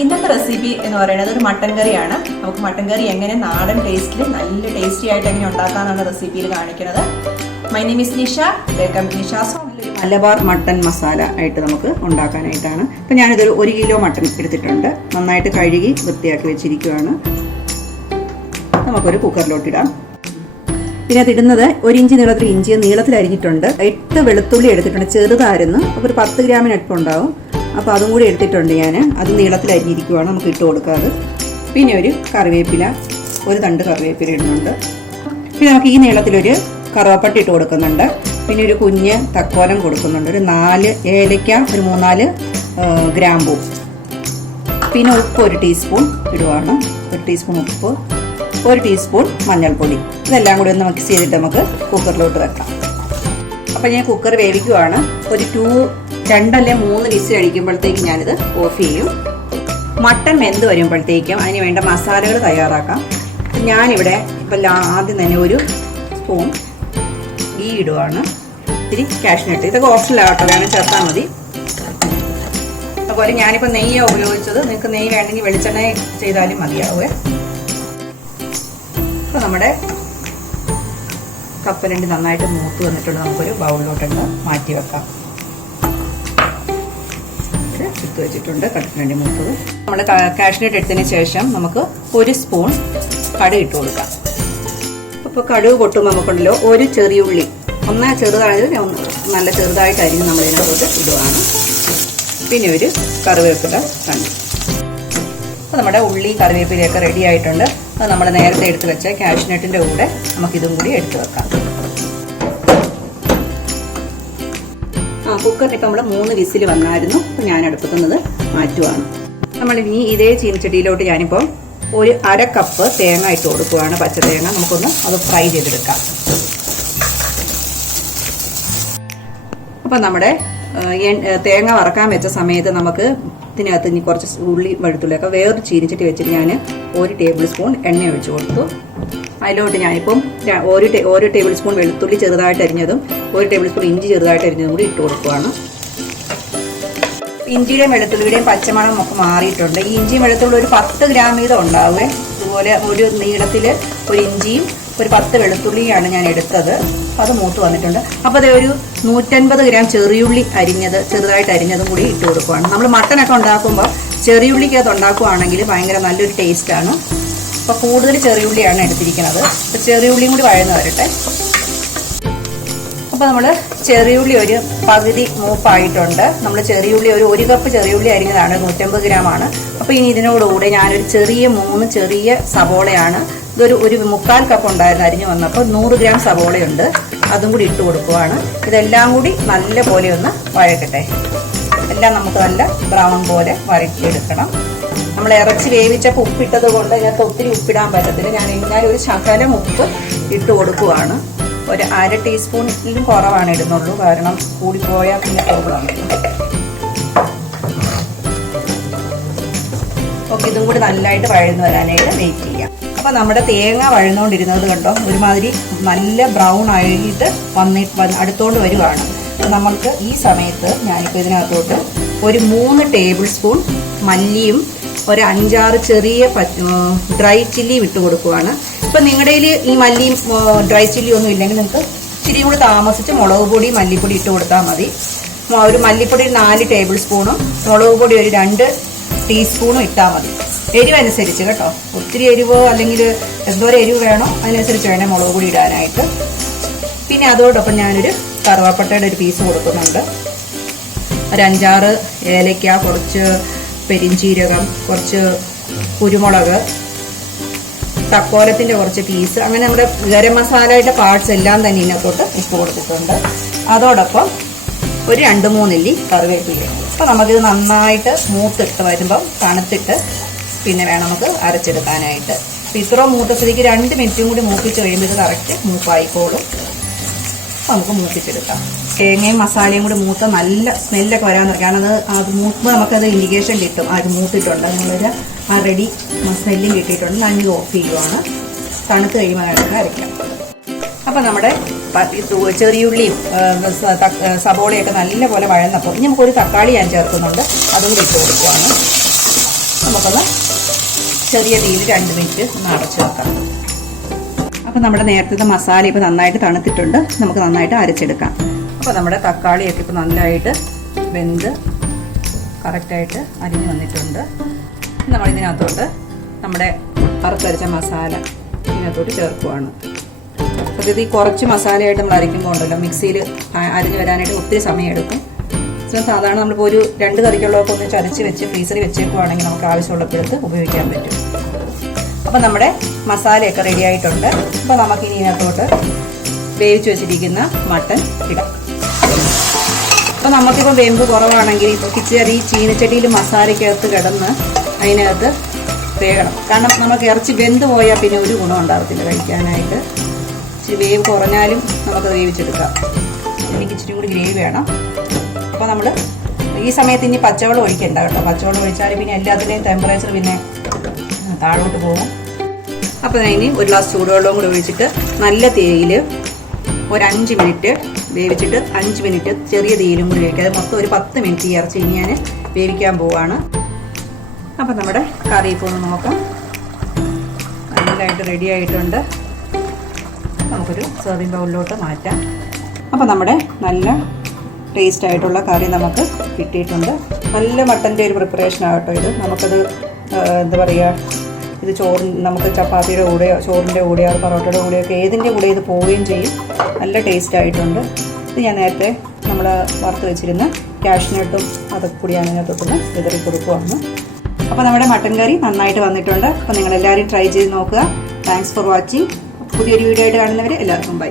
ഇന്നത്തെ റെസിപ്പി എന്ന് പറയുന്നത് ഒരു മട്ടൻ കറിയാണ്. നമുക്ക് മട്ടൻ കറി എങ്ങനെ നാടൻ ടേസ്റ്റിൽ നല്ല ടേസ്റ്റി ആയിട്ട് എങ്ങനെ ഉണ്ടാക്കാനാണ് റെസിപ്പിയിൽ കാണിക്കുന്നത്. My name is Nisha. Welcome Nisha's Malabar mutton masala ആയിട്ട് നമുക്ക് ഉണ്ടാക്കാനായിട്ടാണ്. അപ്പം ഞാനിതൊരു 1 കിലോ മട്ടൻ എടുത്തിട്ടുണ്ട്. നന്നായിട്ട് കഴുകി വൃത്തിയാക്കി വെച്ചിരിക്കുകയാണ്. നമുക്കൊരു കുക്കറിലോട്ടിടാം. ഇതിനകത്ത് ഇടുന്നത് 1 ഇഞ്ച് നീളത്തിൽ ഇഞ്ചി നീളത്തിൽ അരിഞ്ഞിട്ടുണ്ട്. 8 വെളുത്തുള്ളി എടുത്തിട്ടുണ്ട്. ചെറുതായിരുന്നു. അപ്പോൾ ഒരു 10 ഗ്രാമിന് അടുപ്പുണ്ടാവും. അപ്പോൾ അതും കൂടി എടുത്തിട്ടുണ്ട് ഞാൻ. അത് നീളത്തിൽ അരിഞ്ഞിരിക്കുവാണ്. നമുക്ക് ഇട്ട് കൊടുക്കാതെ. പിന്നെ ഒരു കറിവേപ്പില, ഒരു തണ്ട് കറിവേപ്പില ഇടുന്നുണ്ട്. പിന്നെ നമുക്ക് ഈ നീളത്തിലൊരു കറുവപ്പട്ട ഇട്ട് കൊടുക്കുന്നുണ്ട്. പിന്നെ ഒരു കുഞ്ഞ് തക്കോലം കൊടുക്കുന്നുണ്ട്. ഒരു 4 ഏലക്ക, ഒരു 3-4 ഗ്രാമ്പൂ. പിന്നെ ഉപ്പ് 1 ടീസ്പൂൺ ഇടുവാണ്. 1 ടീസ്പൂൺ ഉപ്പ്, 1 ടീസ്പൂൺ മഞ്ഞൾപ്പൊടി. ഇതെല്ലാം കൂടി ഒന്ന് മിക്സ് ചെയ്തിട്ട് നമുക്ക് കുക്കറിലോട്ട് വെക്കാം. അപ്പം ഞാൻ കുക്കർ വേവിക്കുവാണ്. ഒരു 2 അല്ലെങ്കിൽ 3 വിസിൽ അടിക്കുമ്പോഴത്തേക്ക് ഞാനിത് ഓഫ് ചെയ്യും. മട്ടൻ വെന്ത് വരുമ്പോഴത്തേക്കും അതിന് വേണ്ട മസാലകൾ തയ്യാറാക്കാം. ഞാനിവിടെ ഇപ്പം ആദ്യം തന്നെ ഒരു സ്പൂൺ ഗീ ഇടുവാണ്. ഇത്തിരി കാഷ്നട്ട്. ഇതൊക്കെ ഓപ്ഷനിലാകട്ടോ, വേണം ചേർത്താൽ മതി. അതുപോലെ ഞാനിപ്പോൾ നെയ്യാണ് ഉപയോഗിച്ചത്. നിങ്ങൾക്ക് നെയ്യ് വേണമെങ്കിൽ വെളിച്ചെണ്ണ ചെയ്താലും മതിയാവുക. അപ്പോൾ നമ്മുടെ കപ്പലണ്ടി നന്നായിട്ട് മൂത്ത് വന്നിട്ടുണ്ട്. നമുക്കൊരു ബൗളിലോട്ടുണ്ട് മാറ്റി വെക്കാം. എടുത്ത് വെച്ചിട്ടുണ്ട് കപ്പലണ്ടി മൂത്തത്. നമ്മുടെ കാഷ്നട്ട് എടുത്തതിന് ശേഷം നമുക്ക് 1 സ്പൂൺ കടുക് ഇട്ട് കൊടുക്കാം. അപ്പോൾ കടുക് പൊട്ടുമ്പോൾ നമുക്കുണ്ടല്ലോ ഒരു ചെറിയ ഉള്ളി, ഒന്ന് ചെറുതായത് നല്ല ചെറുതായിട്ട് അരിഞ്ഞ് നമ്മളിതിനകത്തോട്ട് ഇടുവാണ്. പിന്നെ ഒരു കറിവേപ്പില കണ്ടു. അപ്പോൾ നമ്മുടെ ഉള്ളി കറിവേപ്പിലയൊക്കെ റെഡി ആയിട്ടുണ്ട്. അത് നമ്മൾ നേരത്തെ എടുത്ത് വെച്ച കാഷ്നട്ടിൻ്റെ കൂടെ നമുക്കിതും കൂടി എടുത്ത് വെക്കാം. കുക്കറിന് ഇപ്പം നമ്മൾ 3 വിസിൽ വന്നായിരുന്നു. അപ്പോൾ ഞാൻ അടുപ്പത്തുന്നത് മാറ്റുവാണ്. നമ്മളിനി ഇതേ ചീനിച്ചട്ടിയിലോട്ട് ഞാനിപ്പം ഒരു 1/2 കപ്പ് തേങ്ങ ഇട്ട് കൊടുക്കുവാണ്. പച്ച തേങ്ങ. നമുക്കൊന്ന് അത് ഫ്രൈ ചെയ്തെടുക്കാം. അപ്പം നമ്മുടെ തേങ്ങ വറക്കാൻ വെച്ച സമയത്ത് നമുക്ക് ഇതിനകത്ത് ഇനി കുറച്ച് ഉള്ളി വെളുത്തുള്ളിയൊക്കെ വേറൊരു ചീനിച്ചട്ടി വെച്ചിട്ട് ഞാൻ 1 ടേബിൾ സ്പൂൺ എണ്ണ ഒഴിച്ച് കൊടുത്തു. അതിലോട്ട് ഞാനിപ്പം 1 ടേബിൾ സ്പൂൺ വെളുത്തുള്ളി ചെറുതായിട്ട് അരിഞ്ഞതും 1 ടേബിൾ സ്പൂൺ ഇഞ്ചി ചെറുതായിട്ട് അരിഞ്ഞതും കൂടി ഇട്ട് കൊടുക്കുവാണ്. ഇഞ്ചിയുടെയും വെളുത്തുള്ളിയുടെയും പച്ചമണം നമുക്ക് മാറിയിട്ടുണ്ട്. ഈ ഇഞ്ചിയും വെളുത്തുള്ളി ഒരു 10 ഗ്രാം വീതം ഉണ്ടാവുക. അതുപോലെ ഒരു നീളത്തിൽ ഒരു ഇഞ്ചിയും ഒരു 10 വെളുത്തുള്ളിയാണ് ഞാൻ എടുത്തത്. അത് മൂത്ത് വന്നിട്ടുണ്ട്. അപ്പോൾ അത് ഒരു 150 ഗ്രാം ചെറിയുള്ളി ചെറുതായിട്ട് അരിഞ്ഞതും കൂടി ഇട്ട് കൊടുക്കുവാണ്. നമ്മൾ മട്ടനൊക്കെ ഉണ്ടാക്കുമ്പോൾ ചെറിയുള്ളിക്കകത്ത് ഉണ്ടാക്കുവാണെങ്കിൽ ഭയങ്കര നല്ലൊരു ടേസ്റ്റാണ്. അപ്പോൾ കൂടുതൽ ചെറിയുള്ളിയാണ് എടുത്തിരിക്കുന്നത്. അപ്പോൾ ചെറിയുള്ളിയും കൂടി വഴന്ന് വരട്ടെ. അപ്പോൾ നമ്മൾ ചെറിയുള്ളി ഒരു പകുതി മൂപ്പായിട്ടുണ്ട്. നമ്മൾ ചെറിയുള്ളി ഒരു 1 കപ്പ് ചെറിയുള്ളി അരിഞ്ഞതാണ്, 150 ഗ്രാമാണ്. അപ്പോൾ ഇനി ഇതിനോടുകൂടെ ഞാനൊരു 3 ചെറിയ സവോളയാണ്. ഇതൊരു 1/4 കപ്പ് ഉണ്ടായിരുന്നു അരിഞ്ഞു വന്നപ്പോൾ. 100 ഗ്രാം സവോളയുണ്ട്. അതും കൂടി ഇട്ട് കൊടുക്കുവാണ്. ഇതെല്ലാം കൂടി നല്ല പോലെ ഒന്ന് വഴക്കട്ടെ. എല്ലാം നമുക്ക് നല്ല ബ്രൗൺ പോലെ വഴറ്റിയെടുക്കണം. നമ്മൾ ഇറച്ചി വേവിച്ചപ്പോൾ ഉപ്പിട്ടത് കൊണ്ട് ഇതിനകത്ത് ഒത്തിരി ഉപ്പിടാൻ പറ്റത്തില്ല. ഞാൻ ഒരു ശകലം ഉപ്പ് ഇട്ട് കൊടുക്കുവാണ്. ഒരു 1/2 ടീസ്പൂണിലും കുറവാണ് ഇടുന്നുള്ളൂ. കാരണം കൂടിപ്പോയാൽ പിന്നെ പ്രോബ്ലമാണ്. ഓക്കെ, ഇതും കൂടി നല്ലതായിട്ട് വഴന്ന് വരാനായിട്ട് വെയിറ്റ് ചെയ്യാം. അപ്പോൾ നമ്മുടെ തേങ്ങ വഴന്നുകൊണ്ടിരുന്നത് കണ്ടോ, ഒരുമാതിരി നല്ല ബ്രൗൺ ആയിട്ട് അടുത്തോണ്ട് വരുവാണ്. നമുക്ക് ഈ സമയത്ത് ഞാനിപ്പോൾ ഇതിനകത്തോട്ട് ഒരു 3 ടേബിൾ സ്പൂൺ മല്ലിയും ഒരു 5-6 ചെറിയ ഡ്രൈ ചില്ലിയും ഇട്ട് കൊടുക്കുവാണ്. ഇപ്പം നിങ്ങളുടെ കയ്യിൽ ഈ മല്ലിയും ഡ്രൈ ചില്ലി ഒന്നും ഇല്ലെങ്കിൽ നിങ്ങൾക്ക് ഇച്ചിരി കൂടി താമസിച്ച് മുളക് പൊടി മല്ലിപ്പൊടി ഇട്ട് കൊടുത്താൽ മതി. ഒരു മല്ലിപ്പൊടി 4 ടേബിൾ സ്പൂണും മുളക് പൊടി ഒരു 2 ടീസ്പൂണും ഇട്ടാൽ മതി. എരിവനുസരിച്ച് കേട്ടോ. ഒത്തിരി എരിവോ അല്ലെങ്കിൽ എന്തോരം എരിവ് വേണോ അതിനനുസരിച്ച് വേണേൽ മുളക് പൊടി ഇടാനായിട്ട്. പിന്നെ അതോടൊപ്പം ഞാനൊരു കറുവാപ്പട്ടയുടെ ഒരു പീസ് കൊടുക്കുന്നുണ്ട്. ഒരു 5-6 ഏലക്ക, കുറച്ച് പെരിഞ്ചീരകം, കുറച്ച് കുരുമുളക്, തക്കോലത്തിൻ്റെ കുറച്ച് പീസ്, അങ്ങനെ നമ്മുടെ ഗരം മസാലയുടെ പാർട്സ് എല്ലാം തന്നെ ഇതിനകത്തോട്ട് ഇട്ട് കൊടുത്തിട്ടുണ്ട്. അതോടൊപ്പം ഒരു 2-3 ഇല്ലി കറിവേപ്പില. അപ്പോൾ നമുക്കിത് നന്നായിട്ട് മൂത്തിട്ട് വരുമ്പം തണുത്തിട്ട് പിന്നെ വേണം നമുക്ക് അരച്ചെടുക്കാനായിട്ട്. അപ്പോൾ ഇത്ര മൂത്ത സ്ഥിതിക്ക് 2 മിനിറ്റും കൂടി മൂപ്പിച്ച് കഴിയുമ്പോൾ ഇത് കറക്റ്റ് മൂപ്പായിക്കോളും. നമുക്ക് മൂപ്പിച്ചെടുക്കാം. തേങ്ങയും മസാലയും കൂടി മൂത്ത നല്ല സ്മെല്ലൊക്കെ വരാൻ കാരണം അത് മൂക്കുമ്പോൾ നമുക്കത് ഇൻഡിക്കേഷൻ കിട്ടും. അത് മൂത്തിട്ടുണ്ട്. നിങ്ങളൊരു റെഡി സ്മെല്ലും കിട്ടിയിട്ടുണ്ട്. ഞാൻ ഇത് ഓഫ് ചെയ്യുവാണ്. തണുത്ത് കഴിയുമ്പോൾ അരയ്ക്കാം. അപ്പോൾ നമ്മുടെ ചെറിയുള്ളിയും സബോളയൊക്കെ നല്ലപോലെ വഴന്നപ്പോൾ ഇനി നമുക്കൊരു തക്കാളി ഞാൻ ചേർക്കുന്നുണ്ട്. അതും കൂടി ഇട്ട് കൊടുക്കുകയാണ്. നമുക്കൊന്ന് ചെറിയ തീയിൽ 2 മിനിറ്റ് ഒന്ന് അടച്ചു വെക്കാം. അപ്പോൾ നമ്മുടെ നേരത്തെ മസാല ഇപ്പോൾ നന്നായിട്ട് തണുത്തിട്ടുണ്ട്. നമുക്ക് നന്നായിട്ട് അരച്ചെടുക്കാം. അപ്പോൾ നമ്മുടെ തക്കാളിയൊക്കെ ഇപ്പോൾ നല്ലതായിട്ട് വെന്ത് കറക്റ്റായിട്ട് അരിഞ്ഞ് വന്നിട്ടുണ്ട്. നമ്മളിതിനകത്തോട്ട് നമ്മുടെ വറുത്തരച്ച മസാല ഇതിനകത്തോട്ട് ചേർക്കുവാണ്. അപ്പോൾ ഇത് കുറച്ച് മസാലയായിട്ട് നമ്മൾ അരയ്ക്കുമ്പോൾ ഉണ്ടല്ലോ മിക്സിയിൽ അരിഞ്ഞ് വരാനായിട്ട് ഒത്തിരി സമയമെടുക്കും. സാധാരണ നമ്മളിപ്പോൾ ഒരു 2 കറിക്കുള്ളതൊക്കെ ഒന്ന് ചതച്ച് വെച്ച് ഫ്രീസറിൽ വെച്ചേക്കുവാണെങ്കിൽ നമുക്ക് ആവശ്യമുള്ളപ്പോഴത്ത് ഉപയോഗിക്കാൻ പറ്റും. അപ്പോൾ നമ്മുടെ മസാലയൊക്കെ റെഡി ആയിട്ടുണ്ട്. അപ്പോൾ നമുക്കിനി ഇതിനകത്തോട്ട് വേവിച്ച് വെച്ചിരിക്കുന്ന മട്ടൻ ഇടാം. അപ്പോൾ നമുക്കിപ്പോൾ വേമ്പ് കുറവാണെങ്കിൽ ഇപ്പോൾ ഈ ചീനച്ചട്ടിയിൽ മസാലയ്ക്കകത്ത് കിടന്ന് അതിനകത്ത് വേകണം. കാരണം നമുക്ക് ഇറച്ചി വെന്ത് പോയാൽ പിന്നെ ഒരു ഗുണം ഉണ്ടാകത്തില്ല കഴിക്കാനായിട്ട്. ഇച്ചിരി വേവ് കുറഞ്ഞാലും നമുക്ക് വേവിച്ചെടുക്കാം. എനിക്ക് ഇച്ചിരി കൂടി ഗ്രേവി വേണം. അപ്പോൾ നമ്മൾ ഈ സമയത്ത് ഇനി പച്ചവെള്ളം ഒഴിക്കണ്ട കേട്ടോ. പച്ചവെള്ളം ഒഴിച്ചാൽ പിന്നെ എല്ലാത്തിൻ്റെയും ടെമ്പറേച്ചർ പിന്നെ താഴോട്ട് പോകും. അപ്പോൾ ഇനി ഒരു ഗ്ലാസ് ചൂടുവെള്ളവും കൂടി ഒഴിച്ചിട്ട് നല്ല തീയിൽ ഒരു 5 മിനിറ്റ് വേവിച്ചിട്ട് 5 മിനിറ്റ് ചെറിയ തീയിലും കൂടി വേവിക്കുക. മൊത്തം ഒരു 10 മിനിറ്റ് ഈ ഇറച്ചി ഇനി ഞാൻ വേവിക്കാൻ പോവാണ്. അപ്പം നമ്മുടെ കറി ഇപ്പോൾ ഒന്ന് നോക്കാം. നല്ലതായിട്ട് റെഡി ആയിട്ടുണ്ട്. നമുക്കൊരു സെർവിങ് ബൗളിലോട്ട് മാറ്റാം. അപ്പോൾ നമ്മുടെ നല്ല ടേസ്റ്റ് ആയിട്ടുള്ള കറി നമുക്ക് കിട്ടിയിട്ടുണ്ട്. നല്ല മട്ടൻ്റെ ഒരു പ്രിപ്പറേഷൻ ആകട്ടോ ഇത്. നമുക്കത് എന്താ പറയുക, ഇത് നമുക്ക് ചപ്പാത്തിയുടെ കൂടെയോ ചോറിൻ്റെ കൂടെയോ പൊറോട്ടയുടെ കൂടെയോ ഒക്കെ ഏതിൻ്റെ കൂടെ ഇത് പോവുകയും ചെയ്യും. നല്ല ടേസ്റ്റ് ആയിട്ടുണ്ട്. ഇത് ഞാൻ നേരത്തെ നമ്മൾ വറുത്ത് വെച്ചിരുന്ന കാഷ്നട്ടും അതൊക്കെ കൂടി അതിനകത്തൊന്ന് വിതറി കൊടുക്കുവാണ്. അപ്പോൾ നമ്മുടെ മട്ടൻ കറി നന്നായിട്ട് വന്നിട്ടുണ്ട്. അപ്പോൾ നിങ്ങളെല്ലാവരും ട്രൈ ചെയ്ത് നോക്കുക. Thanks for watching. പുതിയൊരു വീഡിയോ ആയിട്ട് കാണുന്നവരെ എല്ലാവർക്കും ബൈ.